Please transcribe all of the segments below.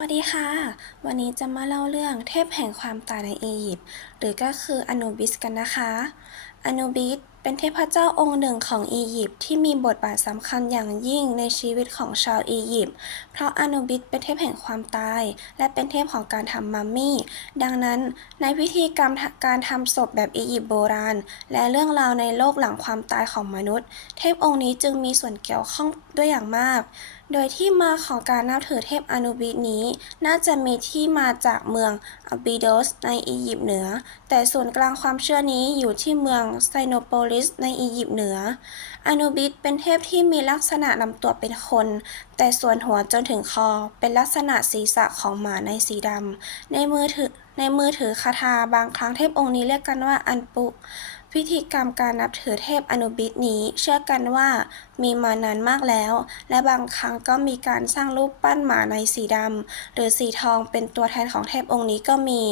สวัสดีค่ะ วันนี้จะมาเล่าเรื่องเทพแห่งความตายในอียิปต์ หรือก็คืออนูบิสกันนะคะ อนูบิสเป็นเทพเจ้าองค์หนึ่งของอียิปต์ที่มีบทบาทสำคัญอย่างยิ่งในชีวิตของชาวอียิปต์ เพราะอนูบิสเป็นเทพแห่งความตาย และเป็นเทพของการทำมัมมี่ ดังนั้นในพิธีกรรมการทำศพแบบอียิปต์โบราณ และเรื่องราวในโลกหลังความตายของมนุษย์ เทพองค์นี้จึงมีส่วนเกี่ยวข้องด้วยอย่างมาก โดยที่มาของการนับถือเทพอนูบิสนี้ น่าจะมีที่มาจากเมืองอบิโดสในอียิปต์เหนือ แต่ศูนกลางความเชื่อนี้อยู่ที่เมืองไซโนโปลิสในอียิปต์เหนือ อนูบิสเป็นเทพที่มีลักษณะลำตัวเป็นคน แต่ส่วนหัวจนถึงคอเป็นลักษณะศีรษะของหมาในสีดำในมือถือในมือถือคาถาบางครั้งเทพองค์นี้เรียกกันว่าอันปุ พิธีกรรมการนับถือเทพอนุบิตนี้เชื่อกันว่ามีมานานมากแล้ว และบางครั้งก็มีการสร้างรูปปั้นหมาในสีดำหรือสีทองเป็นตัวแทนของเทพองค์นี้ก็มี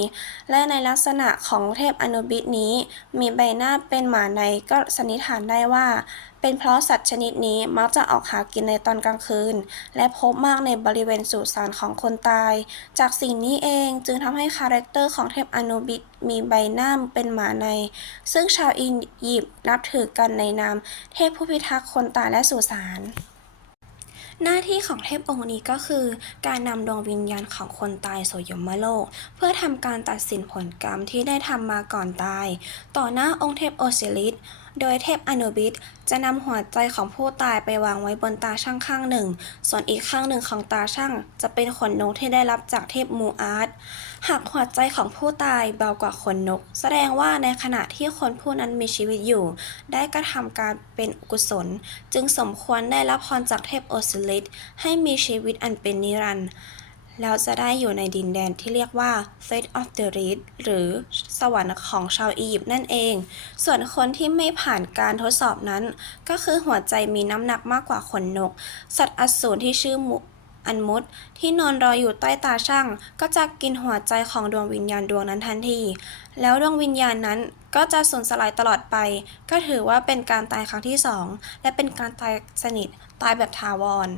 และในลักษณะของเทพอนุบิตนี้ มีใบหน้าเป็นหมาในก็สันนิษฐานได้ว่า เป็นเพราะสัตว์ชนิดนี้มักจะออกหากินในตอนกลางคืน และพบมากในบริเวณสุสานของคนตาย จากสิ่งนี้เองจึงทำให้คาแรคเตอร์ของเทพอนุบิสมีใบหน้าเป็นหมาใน ซึ่งชาวอียิปต์นับถือกันในนามเทพผู้พิทักษ์คนตายและสุสานหน้าที่ของเทพองค์นี้ก็คือ การนำดวงวิญญาณของคนตายสู่ยมโลก เพื่อทำการตัดสินผลกรรมที่ได้ทำมาก่อนตาย ต่อหน้าองค์เทพโอซิริส โดยเทพอนุบิสจะนำหัวใจของผู้ตายไปวางไว้บนตาช่างข้างหนึ่ง ส่วนอีกข้างหนึ่งของตาช่างจะเป็นขนนกที่ได้รับจากเทพมูอาร์ตหากหัวใจของผู้ตายเบากว่าขนนก แสดงว่าในขณะที่คนผู้นั้นมีชีวิตอยู่ ได้กระทำการเป็นกุศล จึงสมควรได้รับพรจากเทพโอซิริสให้มีชีวิตอันเป็นนิรันดร์ แล้วจะได้อยู่ในดินแดนที่เรียกว่า Fate of the Rich หรือสวรรค์ของชาวอียิปต์นั่นเอง ส่วนคนที่ไม่ผ่านการทดสอบนั้น ก็คือหัวใจมีน้ำหนักมากกว่าขนนก สัตว์อสูรที่ชื่อมุอันมุดที่นอนรออยู่ใต้ตาช่าง ก็จะกินหัวใจของดวงวิญญาณดวงนั้นทันที แล้วดวงวิญญาณนั้นก็จะสูญสลายตลอดไป ก็ถือว่าเป็นการตายครั้งที่สองและเป็นการตายสนิทตายแบบถาวร